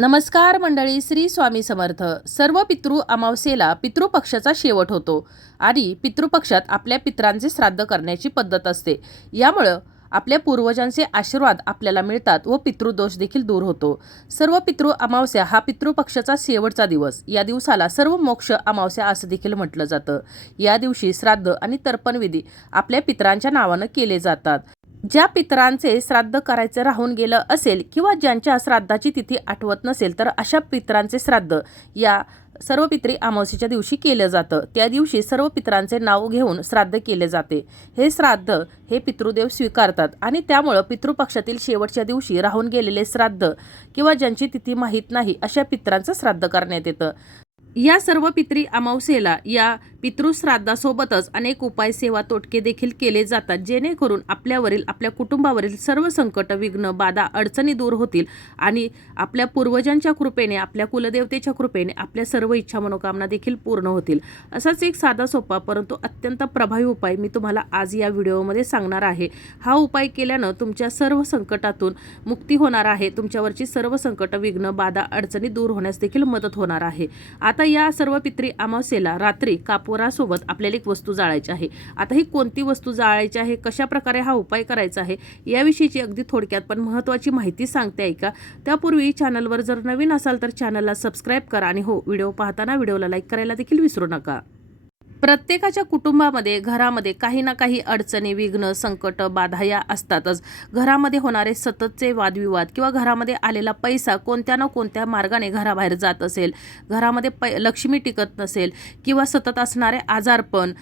नमस्कार मंडळी श्री स्वामी समर्थ. सर्व पितृ अमावस्येला पितृपक्षाचा शेवट होतो आणि पितृपक्षात आपल्या पित्रांचे श्राद्ध करण्याची पद्धत असते. यामुळं आपल्या पूर्वजांचे आशीर्वाद आपल्याला मिळतात व पितृदोष देखील दूर होतो. सर्व पितृ अमावस्या हा पितृपक्षाचा शेवटचा दिवस. या दिवसाला सर्व मोक्ष अमावस्या असं देखील म्हटलं जातं. या दिवशी श्राद्ध आणि तर्पणविधी आपल्या पित्रांच्या नावानं केले जातात. ज्या पितरांचे श्राद्ध करायचं राहून गेलं असेल किंवा ज्यांच्या श्राद्धाची तिथी आठवत नसेल तर अशा पितरांचे श्राद्ध या सर्व पित्री अमावस्येच्या दिवशी केलं जातं. त्या दिवशी सर्व पितरांचे नाव घेऊन श्राद्ध केले जाते. हे श्राद्ध हे पितृदेव स्वीकारतात आणि त्यामुळं पितृपक्षातील शेवटच्या दिवशी राहून गेलेले श्राद्ध किंवा ज्यांची तिथी माहीत नाही अशा पितरांचं श्राद्ध करण्यात येतं. या सर्व पितरी अमावस्येला या पितृश्राद्धासोबतच अनेक उपाय सेवा तोटके देखील केले जातात जेणेकरून आपल्यावरील आपल्या कुटुंबावरील सर्व संकट विघ्न बाधा अडचणी दूर होतील आणि आपल्या पूर्वजांच्या कृपेने आपल्या कुलदेवतेच्या कृपेने आपल्या सर्व इच्छा मनोकामना देखील पूर्ण होतील. असाच एक साधा सोपा परंतु अत्यंत प्रभावी उपाय मी तुम्हाला आज या व्हिडिओमध्ये सांगणार आहे. हा उपाय केल्यानं तुमच्या सर्व संकटातून मुक्ती होणार आहे. तुमच्यावरची सर्व संकट विघ्न बाधा अडचणी दूर होण्यास देखील मदत होणार आहे. आता या सर्व पित्री अमावस्येला रात्री काप कापोरासोबत आपल्याला एक वस्तू जाळायची आहे. आता ही कोणती वस्तू जाळायची आहे? कशा प्रकारे हा उपाय करायचा आहे? याविषयीची अगदी थोडक्यात पण महत्त्वाची माहिती सांगते ऐका. त्यापूर्वी चॅनलवर जर नवीन असाल तर चॅनलला सबस्क्राईब करा आणि हो व्हिडिओ पाहताना व्हिडिओला लाईक करायला देखील विसरू नका. प्रत्येकाच्या कुटुंबामध्ये घरामध्ये काही ना काही अडचणी विघ्न संकट बाधा या असतातच. घरामध्ये होणारे सततचे वादविवाद किंवा घरामध्ये आलेला पैसा कोणत्या ना कोणत्या मार्गाने घराबाहेर जात असेल घरामध्ये पै लक्ष्मी टिकत नसेल किंवा सतत असणारे आजारपण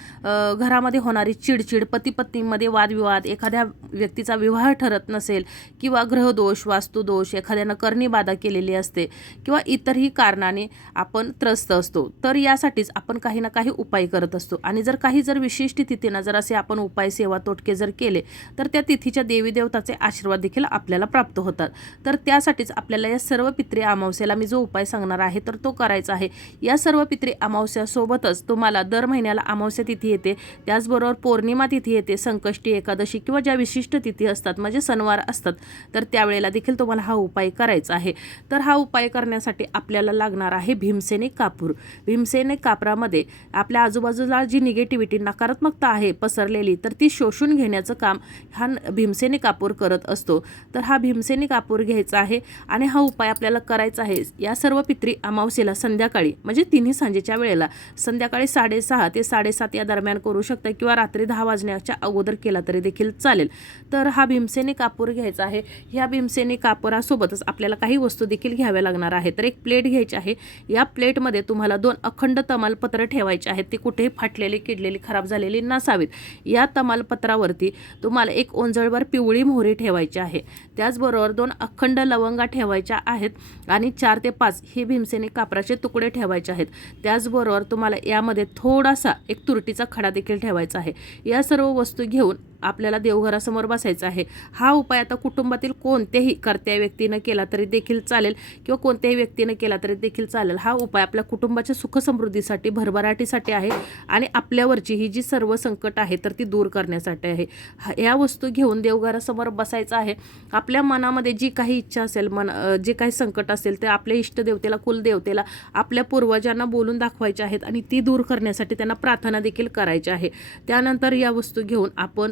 घरामध्ये होणारी चिडचिड पती पत्नीमध्ये वादविवाद एखाद्या व्यक्तीचा विवाह ठरत नसेल किंवा ग्रहदोष वास्तुदोष एखाद्यानं करणी बाधा केलेली असते किंवा इतरही कारणाने आपण त्रस्त असतो तर यासाठीच आपण काही ना काही उपाय करत असतो. आणि जर काही जर विशिष्ट तिथीनं जर असे आपण उपाय सेवा तोटके जर केले तर त्या तिथीच्या देवी देवताचे आशीर्वाद देखील आपल्याला प्राप्त होतात. तर त्यासाठीच आपल्याला या सर्व पित्रे अमावस्येला मी जो उपाय सांगणार आहे तर तो करायचा आहे. या सर्व पित्रे अमावस्यासोबतच तुम्हाला दर महिन्याला अमावस्या तिथी येते. त्याचबरोबर पौर्णिमा तिथी येते संकष्टी एकादशी किंवा ज्या विशिष्ट तिथी असतात म्हणजे सणवार असतात तर त्यावेळेला देखील तुम्हाला हा उपाय करायचा आहे. तर हा उपाय करण्यासाठी आपल्याला लागणार आहे भीमसेने कापूर. भीमसेने कापरामध्ये आपल्या आजूबाजू बाजूला जी निगेटिव्हिटी नकारात्मकता आहे पसरलेली तर ती शोषून घेण्याचं काम हा भीमसेनी कापूर करत असतो. तर हा भीमसेनी कापूर घ्यायचा आहे आणि हा उपाय आपल्याला करायचा आहे. या सर्व पित्री अमावस्येला संध्याकाळी म्हणजे तिन्ही सांजेच्या वेळेला संध्याकाळी साडेसहा ते साडेसात या दरम्यान करू शकता किंवा रात्री दहा वाजण्याच्या अगोदर केला तरी देखील चालेल. तर हा भीमसेनी कापूर घ्यायचा आहे. ह्या भीमसेनी कापुरासोबतच आपल्याला काही वस्तू देखील घ्याव्या लागणार आहे तर एक प्लेट घ्यायची आहे. या प्लेटमध्ये तुम्हाला दोन अखंड तमालपत्र ठेवायचे आहेत. ते कुठे कुठेही फाटलेली किडलेली खराब झालेली नसावीत. या तमालपत्रावरती तुम्हाला एक ओंजळभर पिवळी मोहरी ठेवायची आहे. त्याचबरोबर दोन अखंड लवंगा ठेवायच्या आहेत आणि चार ते पाच हे भीमसेनी कापराचे तुकडे ठेवायचे आहेत. त्याचबरोबर तुम्हाला यामध्ये थोडासा एक तुरटीचा खडा देखील ठेवायचा आहे. या सर्व वस्तू घेऊन आपल्याला देवघरासमोर बसायचं आहे. हा उपाय आता कुटुंबातील कोणत्याही कर्त्या व्यक्तीनं केला तरी देखील चालेल किंवा कोणत्याही व्यक्तीनं केला तरी देखील चालेल. हा उपाय आपल्या कुटुंबाच्या सुखसमृद्धीसाठी भरभराटीसाठी आहे आणि आपल्यावरची ही जी सर्व संकट आहे तर ती दूर करण्यासाठी आहे. हा- या वस्तू घेऊन देवघरासमोर बसायचं आहे. आपल्या मनामध्ये जी काही इच्छा असेल मन जे काही संकट असेल ते आपल्या इष्टदेवतेला कुलदेवतेला आपल्या पूर्वजांना बोलून दाखवायचे आहेत आणि ती दूर करण्यासाठी त्यांना प्रार्थना देखील करायची आहे. त्यानंतर या वस्तू घेऊन आपण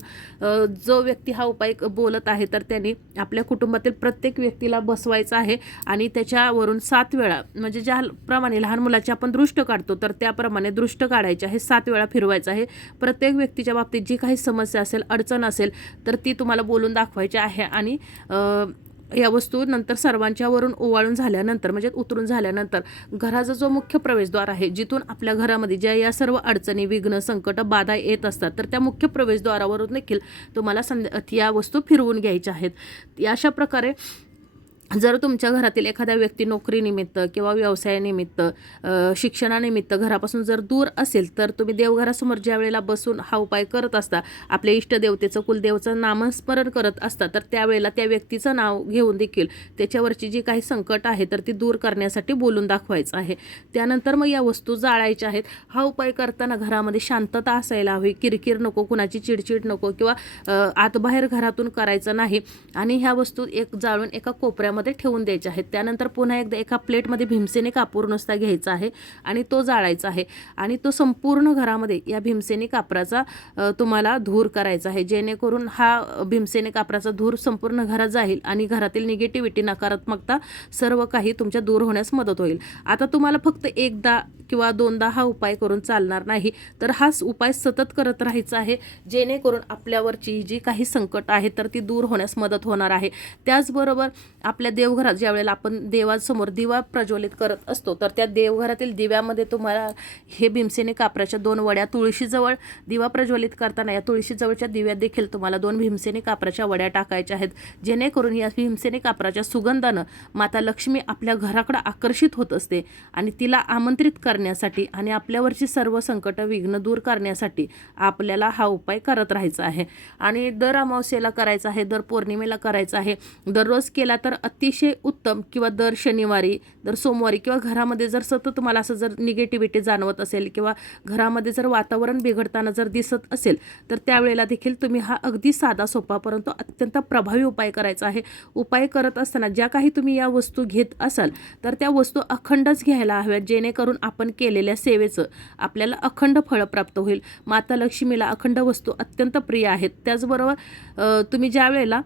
जो व्यक्ती हा उपाय बोलत आहे तर त्याने आपल्या कुटुंबातील प्रत्येक व्यक्तीला बसवायचं आहे आणि त्याच्यावरून सात वेळा म्हणजे ज्या प्रमाणे लहान मुलाचे आपण दृष्ट काढतो तर त्याप्रमाणे दृष्ट काढायचे आहे सात वेळा फिरवायचं आहे. प्रत्येक व्यक्तीच्या बाबतीत जी काही समस्या असेल अडचण असेल तर ती तुम्हाला बोलून दाखवायची आहे आणि या वस्तू नंतर सर्वांच्यावरून ओवाळून झाल्यानंतर म्हणजे उतरून झाल्यानंतर घराचा जो मुख्य प्रवेशद्वार आहे जिथून आपल्या घरामध्ये ज्या या सर्व अडचणी विघ्न संकट बाधा येत असतात तर त्या मुख्य प्रवेशद्वारावरून देखील तुम्हाला संध्या या वस्तू फिरवून घ्यायच्या आहेत. अशा प्रकारे जर तुमच्या घरातील एखाद्या व्यक्ती नोकरीनिमित्त किंवा व्यवसायानिमित्त शिक्षणानिमित्त घरापासून जर दूर असेल तर तुम्ही देवघरासमोर ज्या वेळेला बसून हा उपाय करत असता आपल्या इष्टदेवतेचं कुलदेवचं नामस्मरण करत असता तर त्यावेळेला त्या व्यक्तीचं नाव घेऊन देखील त्याच्यावरची जी काही संकट आहे तर ती दूर करण्यासाठी बोलून दाखवायचं आहे. त्यानंतर मग या वस्तू जाळायच्या आहेत. हा उपाय करताना घरामध्ये शांतता असायला हवी. किरकिर नको कुणाची चिडचिड नको किंवा आतबाहेर घरातून करायचं नाही. आणि ह्या वस्तू एक जाळून एका कोपऱ्या दिव्यामध्ये ठेवून द्यायचे आहेत. त्यानंतर पुन्हा एकदा एका प्लेटमध्ये भीमसेने कापूर नुसता घ्यायचा आहे आणि तो जाळायचा आहे. आणि तो संपूर्ण घरामध्ये या भीमसेनी कापराचा तुम्हाला धूर करायचा आहे. जेणेकरून हा भीमसेने कापराचा धूर संपूर्ण घरात जाईल आणि घरातील निगेटिव्हिटी नकारात्मकता सर्व काही तुमच्या दूर होण्यास मदत होईल. आता तुम्हाला फक्त एकदा किंवा दोनदा हा उपाय करून चालणार नाही तर हाच उपाय सतत करत राहायचा आहे. जेणेकरून आपल्यावरची जी काही संकट आहे तर ती दूर होण्यास मदत होणार आहे. त्याचबरोबर आपल्या आपल्या देवघरात ज्यावेळेला आपण देवासमोर दिवा प्रज्वलित करत असतो तर त्या देवघरातील दिव्यामध्ये तुम्हाला हे भीमसेनी कापराच्या दोन वड्या तुळशीजवळ दिवा प्रज्वलित करताना या तुळशीजवळच्या दिव्यात देखील तुम्हाला दोन भीमसेनी कापराच्या वड्या टाकायच्या आहेत. जेणेकरून या भीमसेनी कापराच्या सुगंधानं माता लक्ष्मी आपल्या घराकडं आकर्षित होत असते आणि तिला आमंत्रित करण्यासाठी आणि आपल्यावरची सर्व संकट विघ्न दूर करण्यासाठी आपल्याला हा उपाय करत राहायचा आहे. आणि दर अमावस्येला करायचा आहे दर पौर्णिमेला करायचा आहे. दररोज केला तर अतिशय उत्तम किंवा दर शनिवारी दर सोमवारी किंवा घरामध्ये जर सतत तुम्हाला असं जर निगेटिव्हिटी जाणवत असेल किंवा घरामध्ये जर वातावरण बिघडताना जर दिसत असेल तर त्यावेळेला देखील तुम्ही हा अगदी साधा सोपा परंतु अत्यंत प्रभावी उपाय करायचा आहे. उपाय करत असताना ज्या काही तुम्ही या वस्तू घेत असाल तर त्या वस्तू अखंडच घ्यायला हव्यात जेणेकरून आपण केलेल्या सेवेचं आपल्याला अखंड फळ प्राप्त होईल. माता लक्ष्मीला अखंड वस्तू अत्यंत प्रिय आहेत. त्याचबरोबर तुम्ही ज्या वेळेला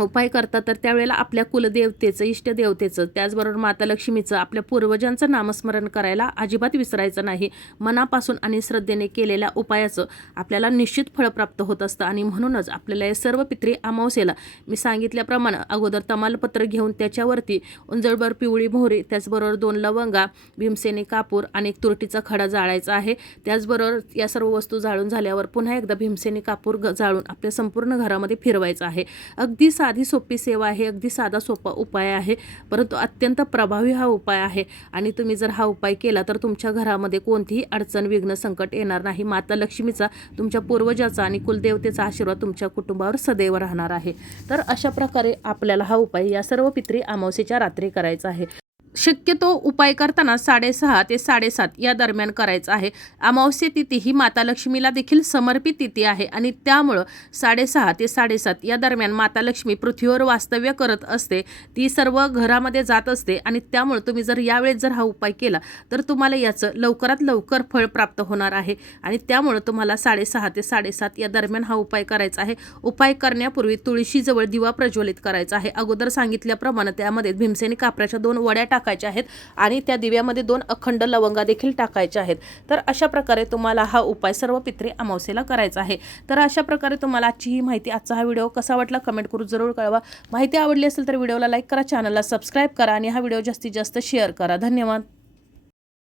उपाय करता तर त्यावेळेला आपल्या कुलदेवतेचं इष्टदेवतेचं त्याचबरोबर माता लक्ष्मीचं आपल्या पूर्वजांचं नामस्मरण करायला अजिबात विसरायचं नाही. मनापासून आणि श्रद्धेने केलेल्या उपायाचं आपल्याला निश्चित फळ प्राप्त होत असतं. आणि म्हणूनच आपल्याला या सर्व पित्री अमावस्येला. मी सांगितल्याप्रमाणे अगोदर तमालपत्र घेऊन त्याच्यावरती उंजळभर पिवळी मोहरी त्याचबरोबर दोन लवंगा भीमसेनी कापूर आणि एक तुरटीचा खडा जाळायचा आहे. त्याचबरोबर या सर्व वस्तू जाळून झाल्यावर पुन्हा एकदा भीमसेनी कापूर ग- जाळून आपल्या संपूर्ण घरामध्ये फिरवायचं आहे. अगदी साधी सोपी सेवा आहे अगदी साधा सोपा उपाय आहे परंतु अत्यंत प्रभावी हा उपाय आहे. आणि तुम्ही जर हा उपाय केला तर तुमच्या घरामध्ये कोणतीही अडचण विघ्न संकट येणार नाही. माता लक्ष्मीचा तुमच्या पूर्वजाचा आणि कुलदेवतेचा आशीर्वाद तुमच्या कुटुंबावर सदैव राहणार आहे. तर अशा प्रकारे आपल्याला हा उपाय या सर्व पित्री अमावस्येच्या रात्री करायचा आहे. शक्यतो उपाय करताना साडेसहा ते साडेसात या दरम्यान करायचं आहे. अमावस्या तिथी ही माता लक्ष्मीला देखील समर्पित तिथी आहे आणि त्यामुळं साडेसहा ते साडेसात या दरम्यान माता लक्ष्मी पृथ्वीवर वास्तव्य करत असते. ती सर्व घरामध्ये जात असते आणि त्यामुळं तुम्ही जर यावेळेस जर हा उपाय केला तर तुम्हाला याचं लवकरात लवकर फळ प्राप्त होणार आहे आणि त्यामुळं तुम्हाला साडेसहा ते साडेसात या दरम्यान हा उपाय करायचा आहे. उपाय करण्यापूर्वी तुळशीजवळ दिवा प्रज्वलित करायचा आहे. अगोदर सांगितल्याप्रमाणे त्यामध्ये भीमसेनी कापराच्या दोन वड्या टाक टाकायच्या आहेत आणि त्या दिव्यामध्ये दोन अखंड लवंगा देखील टाकायच्या आहेत. तर अशा प्रकारे तुम्हाला हा उपाय सर्व पित्रे अमावस्येला करायचा आहे. तर अशा प्रकारे तुम्हाला आजची ही माहिती आजचा हा व्हिडिओ कसा वाटला कमेंट करून जरूर कळवा. माहिती आवडली असेल तर व्हिडिओला लाईक करा चॅनलला सबस्क्राईब करा आणि हा व्हिडिओ जास्तीत जास्त शेअर करा. धन्यवाद.